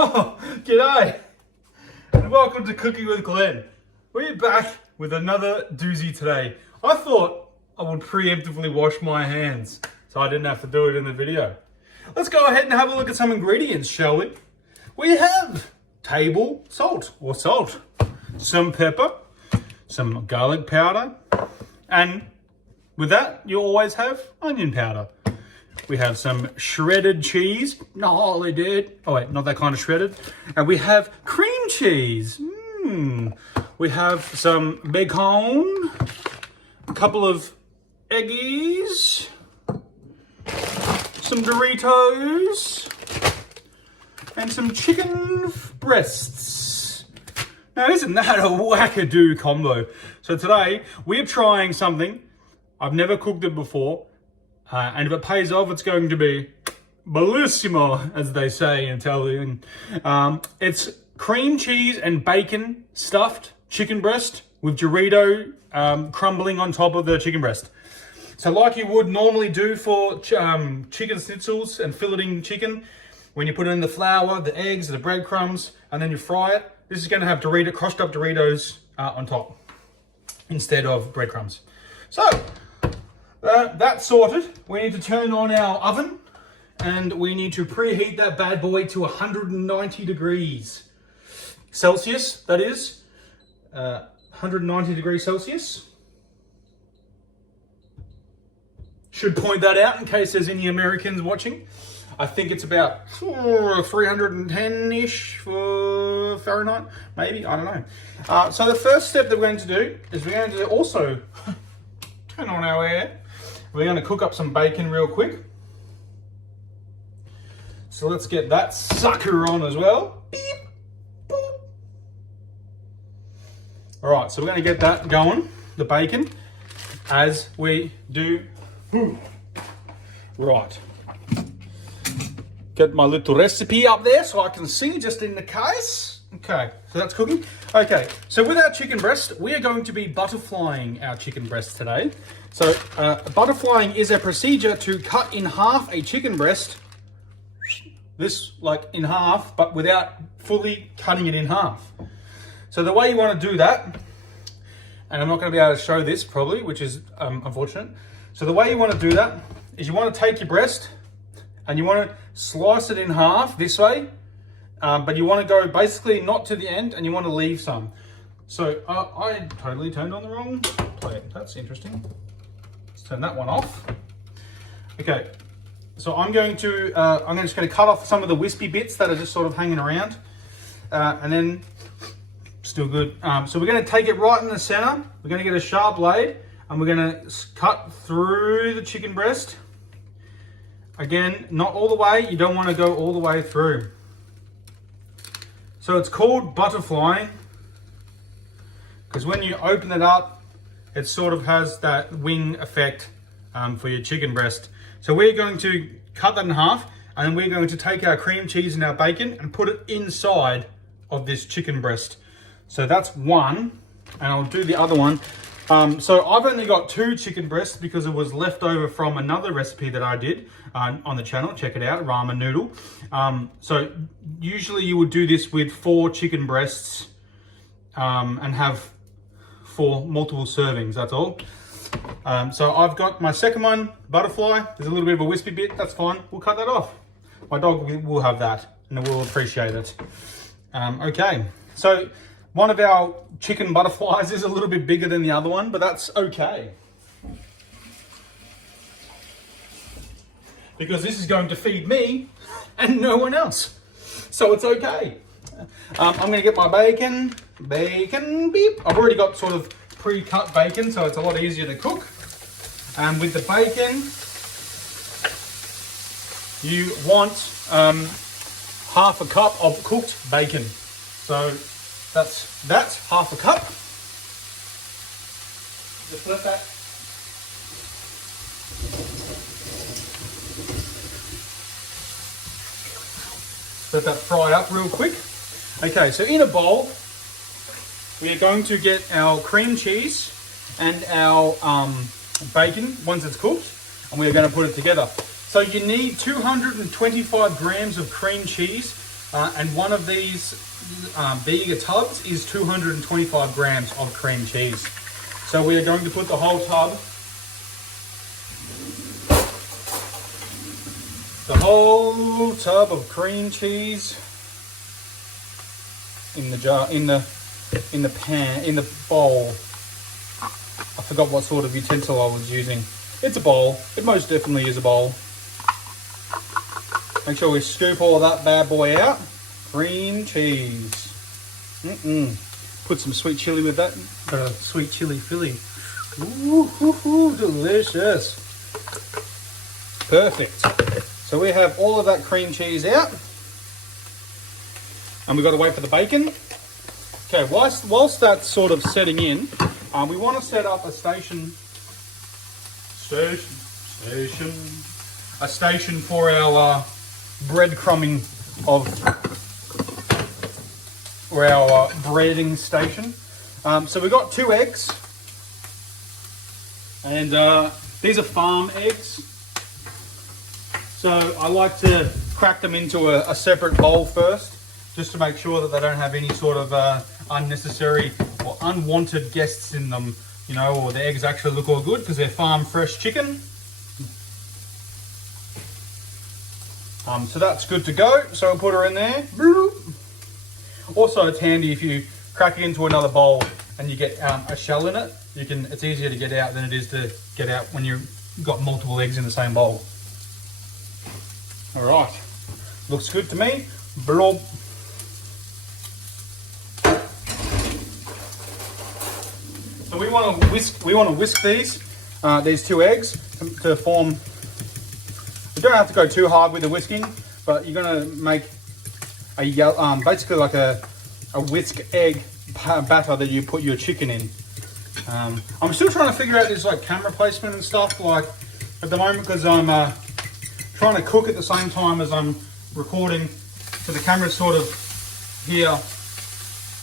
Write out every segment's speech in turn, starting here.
Oh, g'day, and welcome to Cooking with Glenn. We're back with another doozy today. I thought I would preemptively wash my hands so I didn't have to do it in the video. Let's go ahead and have a look at some ingredients, shall we? We have table salt, or salt, some pepper, some garlic powder, and with that, you always have onion powder. We have some shredded cheese. No, they did. Oh wait, not that kind of shredded. And we have cream cheese. We have some bacon, a couple of eggies, some Doritos, and some chicken breasts. Now, isn't that a wackadoo combo? So today, we're trying something. I've never cooked it before. And if it pays off, it's going to be bellissimo, as they say in Italian. It's cream cheese and bacon stuffed chicken breast with Dorito crumbling on top of the chicken breast. So like you would normally do for chicken schnitzels and filleting chicken, when you put it in the flour, the eggs, the breadcrumbs, and then you fry it, this is going to have crushed up Doritos on top instead of breadcrumbs. So, that's sorted. We need to turn on our oven and we need to preheat that bad boy to 190 degrees Celsius, that is. 190 degrees Celsius. Should point that out in case there's any Americans watching. I think it's about 310-ish for Fahrenheit, maybe, I don't know. So the first step that we're going to do is we're going to also turn on our air. We're going to cook up some bacon real quick. So let's get that sucker on as well. Beep, boop. All right, so we're going to get that going, the bacon, as we do. Right. Get my little recipe up there so I can see just in the case. Okay, so that's cooking. Okay, so with our chicken breast, we are going to be butterflying our chicken breast today. So butterflying is a procedure to cut in half a chicken breast, this like in half, but without fully cutting it in half. So the way you want to do that, and I'm not going to be able to show this probably, which is unfortunate. So the way you want to do that is you want to take your breast and you want to slice it in half this way. But you want to go basically not to the end and you want to leave some. So I totally turned on the wrong plate. That's interesting. Let's turn that one off. Okay, so I'm just going to cut off some of the wispy bits that are just sort of hanging around. And then, still good. So we're going to take it right in the center. We're going to get a sharp blade and we're going to cut through the chicken breast. Again, not all the way. You don't want to go all the way through. So it's called butterflying because when you open it up, it sort of has that wing effect for your chicken breast. So we're going to cut that in half and then we're going to take our cream cheese and our bacon and put it inside of this chicken breast. So that's one, and I'll do the other one. So I've only got 2 chicken breasts because it was left over from another recipe that I did on the channel. Check it out, ramen noodle. So usually you would do this with 4 chicken breasts and have 4 multiple servings, that's all. So I've got my second one, butterfly. There's a little bit of a wispy bit, that's fine. We'll cut that off. My dog will have that and will appreciate it. Okay, so one of our chicken butterflies is a little bit bigger than the other one, but that's okay. Because this is going to feed me and no one else. So it's okay. I'm going to get my bacon, beep. I've already got sort of pre-cut bacon, so it's a lot easier to cook. And with the bacon, you want half a cup of cooked bacon. So that's half a cup. Just let that. Let that fry up real quick. Okay, so in a bowl, we are going to get our cream cheese and our bacon once it's cooked, and we are going to put it together. So you need 225 grams of cream cheese And one of these bigger tubs is 225 grams of cream cheese. So we are going to put the whole tub, of cream cheese in the jar, in the pan, in the bowl. I forgot what sort of utensil I was using. It's a bowl. It most definitely is a bowl. Make sure we scoop all that bad boy out. Cream cheese. Put some sweet chili with that. Sweet chili filling. Ooh, delicious. Perfect. So we have all of that cream cheese out. And we've got to wait for the bacon. Okay, whilst that's sort of setting in, we want to set up a station for our breadcrumbing or our breading station. So we've got 2 eggs, and these are farm eggs. So I like to crack them into a separate bowl first, just to make sure that they don't have any sort of unnecessary or unwanted guests in them, you know, or the eggs actually look all good because they're farm fresh chicken. So that's good to go. So I'll put her in there. Also, it's handy if you crack it into another bowl and you get a shell in it. It's easier to get out than it is to get out when you've got multiple eggs in the same bowl. All right, looks good to me. Blob. So we want to whisk these 2 eggs to form. You don't have to go too hard with the whisking, but you're going to make a basically like a whisk egg batter that you put your chicken in. I'm still trying to figure out this like camera placement and stuff like at the moment, because I'm trying to cook at the same time as I'm recording, so the camera's sort of here.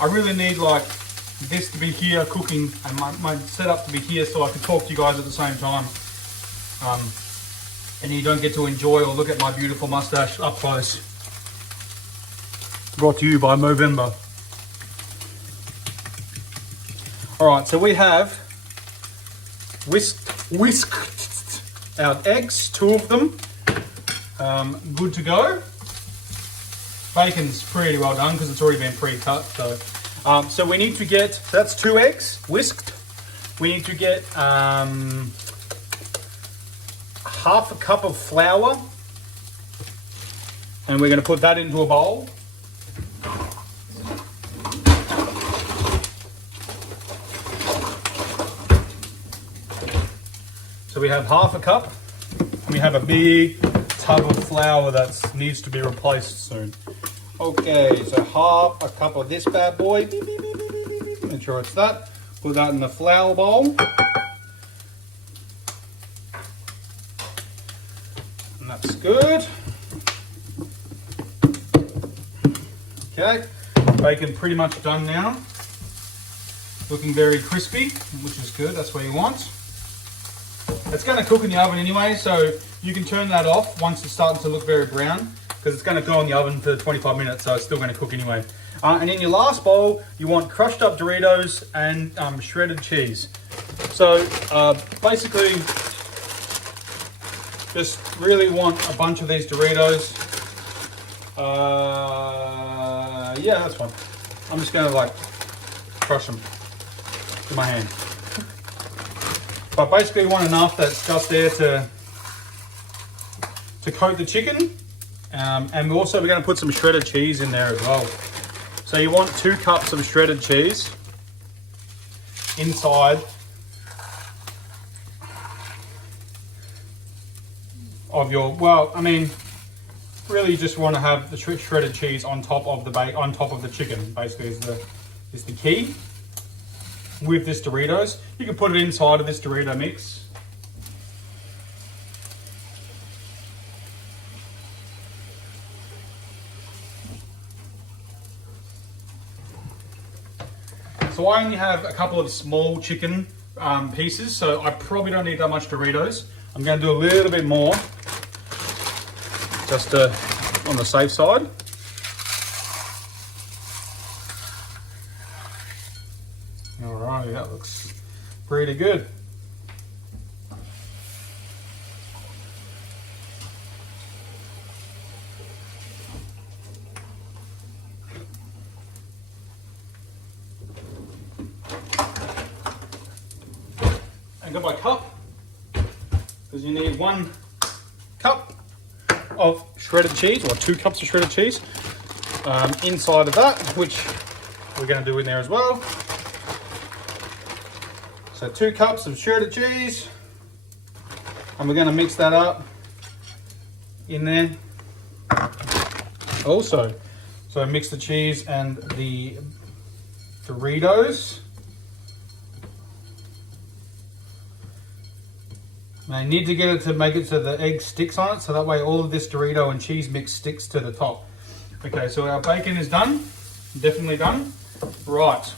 I really need like this to be here cooking and my setup to be here so I can talk to you guys at the same time. And you don't get to enjoy or look at my beautiful mustache up close. Brought to you by Movember. Alright, so we have whisked our eggs, 2 of them. Good to go. Bacon's pretty well done because it's already been pre-cut. So we need to get, that's 2 eggs whisked. We need to get half a cup of flour, and we're going to put that into a bowl. So we have half a cup, and we have a big tub of flour that needs to be replaced soon. Okay, so half a cup of this bad boy. Make sure it's that. Put that in the flour bowl. And that's good. Okay, bacon pretty much done now. Looking very crispy, which is good, that's what you want. It's going to cook in the oven anyway, so you can turn that off once it's starting to look very brown, because it's going to go in the oven for 25 minutes, so it's still going to cook anyway. And in your last bowl, you want crushed up Doritos and shredded cheese. So basically, just really want a bunch of these Doritos. Yeah, that's fine. I'm just going to like crush them with my hand. But basically, you want enough that's just there to coat the chicken. And we're going to put some shredded cheese in there as well. So you want 2 cups of shredded cheese inside of your, well, I mean, really you just want to have the shredded cheese on top of the chicken. Basically, is the key with this Doritos. You can put it inside of this Dorito mix. So I only have a couple of small chicken pieces, so I probably don't need that much Doritos. I'm going to do a little bit more, just on the safe side. Alrighty, that looks pretty good. I got my cup, because you need 1 cup of shredded cheese, or 2 cups of shredded cheese. Inside of that, which we're going to do in there as well. So 2 cups of shredded cheese, and we're going to mix that up in there also. So mix the cheese and the Doritos. I need to get it to make it so the egg sticks on it, so that way all of this Dorito and cheese mix sticks to the top. Okay, so our bacon is done, definitely done. Right.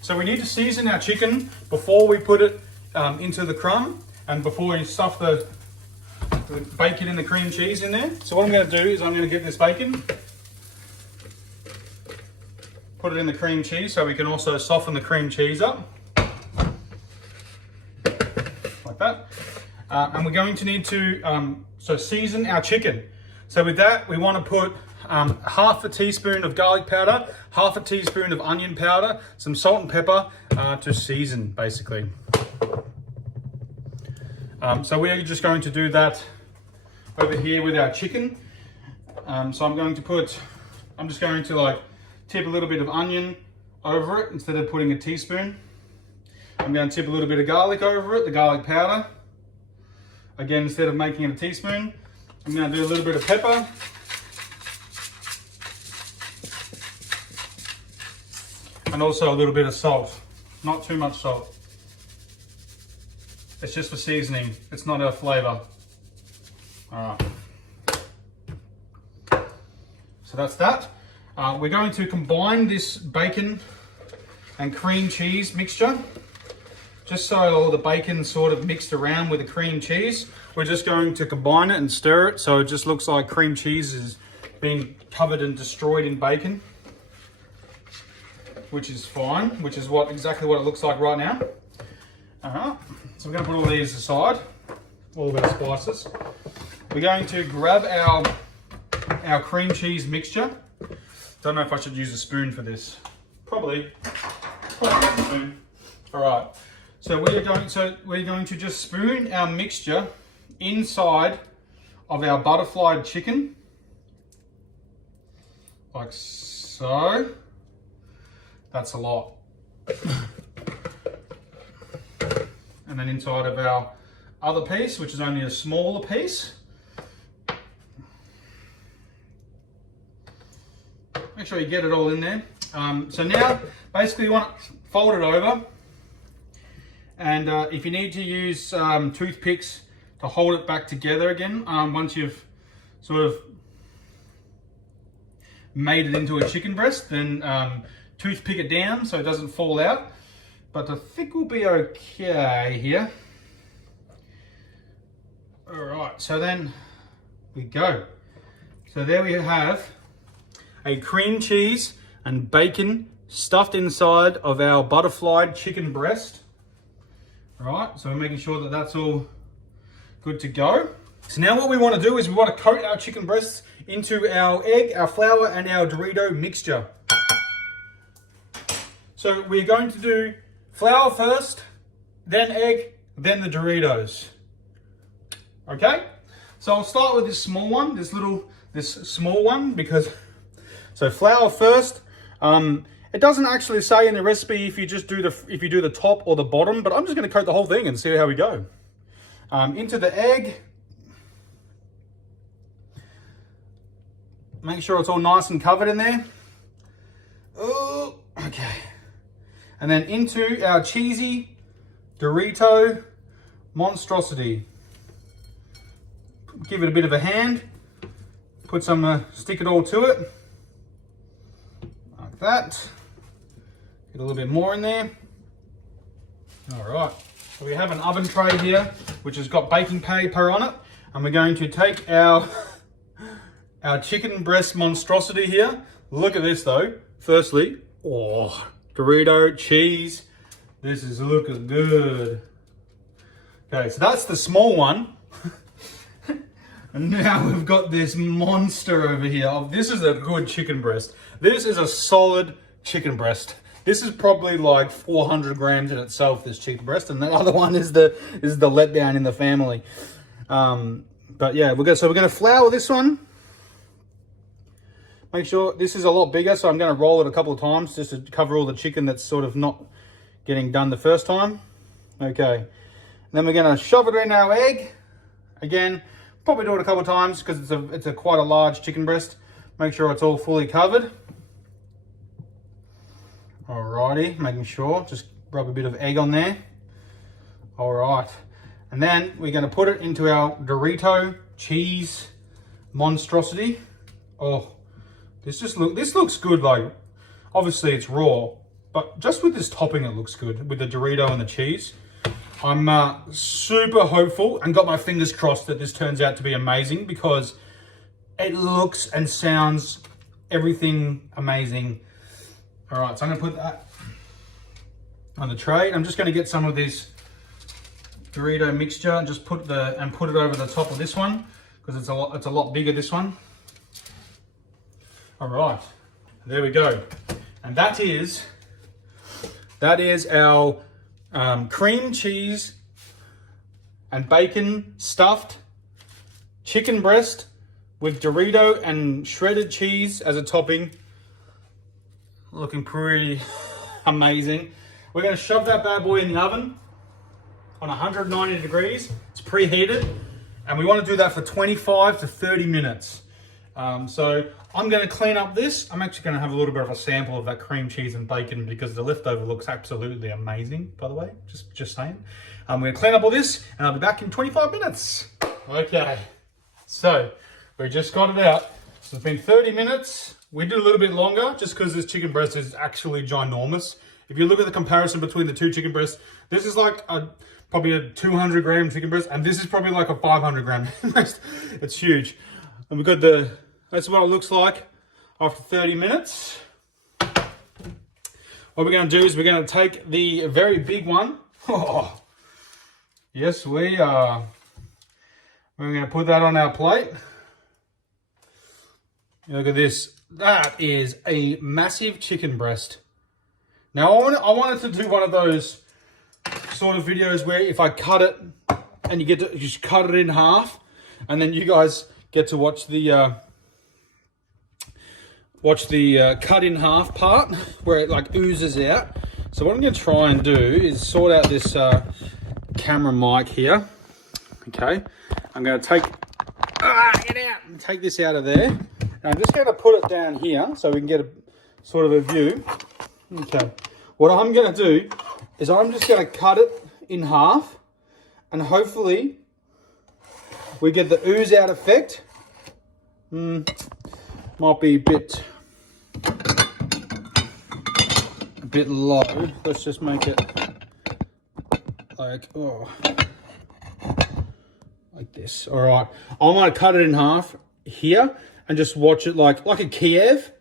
So we need to season our chicken before we put it into the crumb and before we stuff the bacon and the cream cheese in there. So what I'm going to do is I'm going to get this bacon, put it in the cream cheese so we can also soften the cream cheese up. That. And we're going to need to season our chicken. So with that, we want to put half a teaspoon of garlic powder, half a teaspoon of onion powder, some salt and pepper to season, basically. So we're just going to do that over here with our chicken. So I'm just going to like tip a little bit of onion over it instead of putting a teaspoon. I'm going to tip a little bit of garlic over it, the garlic powder. Again, instead of making it a teaspoon, I'm going to do a little bit of pepper. And also a little bit of salt. Not too much salt. It's just for seasoning. It's not a flavor. All right. So that's that. We're going to combine this bacon and cream cheese mixture. Just so all the bacon sort of mixed around with the cream cheese, we're just going to combine it and stir it so it just looks like cream cheese is being covered and destroyed in bacon, which is fine, which is exactly what it looks like right now. So we're going to put all these aside, all of our spices. We're going to grab our cream cheese mixture. Don't know if I should use a spoon for this. Probably use a spoon. All right. So we're going to just spoon our mixture inside of our butterfly chicken, like so. That's a lot. And then inside of our other piece, which is only a smaller piece. Make sure you get it all in there. So now, basically you want to fold it over. And if you need to use toothpicks to hold it back together again, once you've sort of made it into a chicken breast, then toothpick it down so it doesn't fall out. But I think we'll be okay here. All right, so then we go. So there we have a cream cheese and bacon stuffed inside of our butterfly chicken breast. Right, so we're making sure that that's all good to go. So now what we want to do is we want to coat our chicken breasts into our egg, our flour, and our Dorito mixture. So we're going to do flour first, then egg, then the Doritos. Okay? So I'll start with this small one, this small one, because, so flour first. It doesn't actually say in the recipe if you do the top or the bottom, but I'm just going to coat the whole thing and see how we go. Into the egg. Make sure it's all nice and covered in there. Oh, okay. And then into our cheesy Dorito monstrosity. Give it a bit of a hand. Put some, stick it all to it. Like that. Get a little bit more in there. All right, so we have an oven tray here, which has got baking paper on it. And we're going to take our chicken breast monstrosity here. Look at this though. Firstly, Oh, Dorito cheese. This is looking good. Okay, so that's the small one. And now we've got this monster over here. Oh, this is a good chicken breast. This is a solid chicken breast. This is probably like 400 grams in itself, this chicken breast, and the other one is the letdown in the family. But yeah, we're gonna flour this one. Make sure this is a lot bigger, so I'm gonna roll it a couple of times just to cover all the chicken that's sort of not getting done the first time. Okay, and then we're gonna shove it in our egg. Again, probably do it a couple of times because it's a quite a large chicken breast. Make sure it's all fully covered. Alrighty, making sure, just rub a bit of egg on there. All right, and then we're gonna put it into our Dorito cheese monstrosity. Oh, this looks good. Like, obviously it's raw, but just with this topping, it looks good with the Dorito and the cheese. I'm super hopeful and got my fingers crossed that this turns out to be amazing because it looks and sounds everything amazing. All right, so I'm gonna put that on the tray. I'm just gonna get some of this Dorito mixture and just put it over the top of this one because it's a lot bigger, this one. All right, there we go. And that is our cream cheese and bacon stuffed chicken breast with Dorito and shredded cheese as a topping. Looking pretty amazing. We're going to shove that bad boy in the oven on 190 degrees. It's preheated, and we want to do that for 25 to 30 minutes. So I'm going to clean up this. I'm actually going to have a little bit of a sample of that cream cheese and bacon because the leftover looks absolutely amazing, by the way. Just saying. I'm going to clean up all this, and I'll be back in 25 minutes. Okay. So we just got it out. So it's been 30 minutes. We did a little bit longer just because this chicken breast is actually ginormous. If you look at the comparison between the two chicken breasts, this is like probably a 200 gram chicken breast, and this is probably like a 500 gram chicken breast. It's huge. And we've got that's what it looks like after 30 minutes. What we're going to do is we're going to take the very big one. Oh, yes, we are. We're going to put that on our plate. Look at this. That is a massive chicken breast. Now, I wanted to do one of those sort of videos where if I cut it and you get to just cut it in half, and then you guys get to watch the cut in half part where it like oozes out. So what I'm going to try and do is sort out this camera mic here. Okay, I'm going to take this out of there. And I'm just going to put it down here so we can get a sort of a view. Okay, what I'm going to do is I'm just going to cut it in half, and hopefully we get the ooze out effect. Might be a bit low. Let's just make it like like this. All right, I'm going to cut it in half here and just watch it like a Kiev.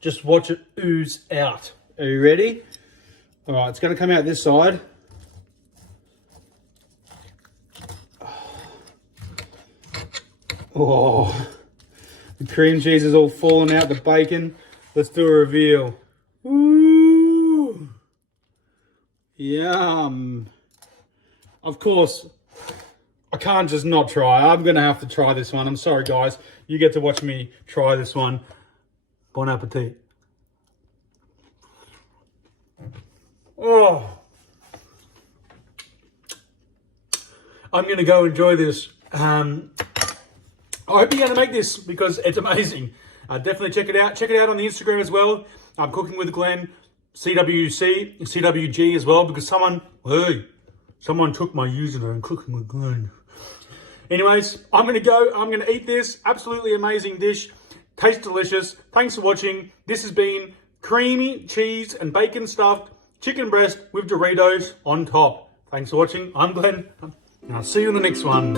Just watch it ooze out. Are you ready? All right, it's going to come out this side. Oh, the cream cheese is all falling out, the bacon. Let's do a reveal. Ooh, yum. Of course, I can't just not try. I'm going to have to try this one. I'm sorry, guys. You get to watch me try this one. Bon appetit. Oh, I'm going to go enjoy this. I hope you're going to make this because it's amazing. Definitely check it out. Check it out on the Instagram as well. I'm Cooking with Glenn, CWC, CWG as well, because someone took my username, Cooking with Glenn. Anyways, I'm going to go. I'm going to eat this absolutely amazing dish. Tastes delicious. Thanks for watching. This has been creamy cheese and bacon stuffed chicken breast with Doritos on top. Thanks for watching. I'm Glenn, and I'll see you in the next one.